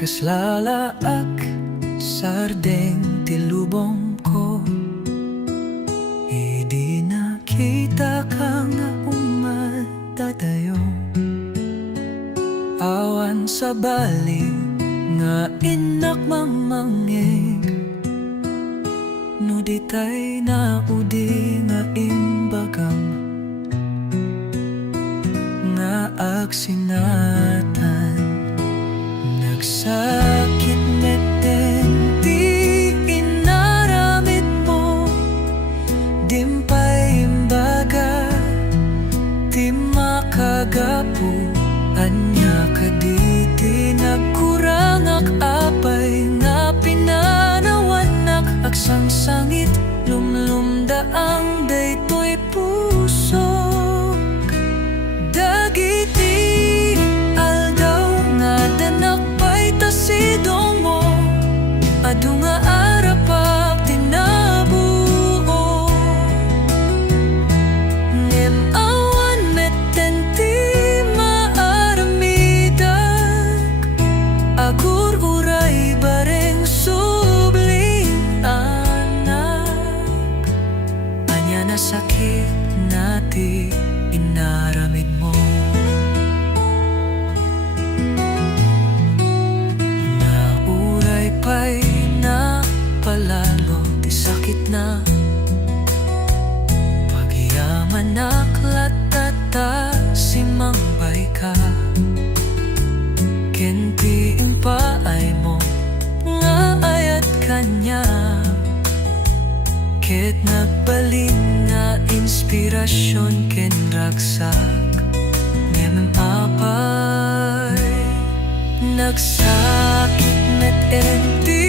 Kaslalaak sardeng tilubong ko, hindi nakita ka nga umatatayo. Awan sa bali nga inak mamangeg, no di tay naudi nga imbagam nga agsinatan. Nagsakit neten di inaramid mo, dimpay imbaga di makagapu. Anya ka di nagkurangak apay nga pinanawanak agsangsangit lumlumdaang daytoy puso. Dagiti aldaw nga danak sidong mo, adu nga arapak tinabuo. Ngem awan metenti maaramidag, agur uray bareng subling anak. Anya na sakit nati inaramid mo. Pay na palalo, di sakit na pagyaman naklatata si mangbay ka. Kenti ang paay mo nga ayat kanya, ket nagbalin nga inspirasyon ken ragsak. Ngem apay nagsakit met enti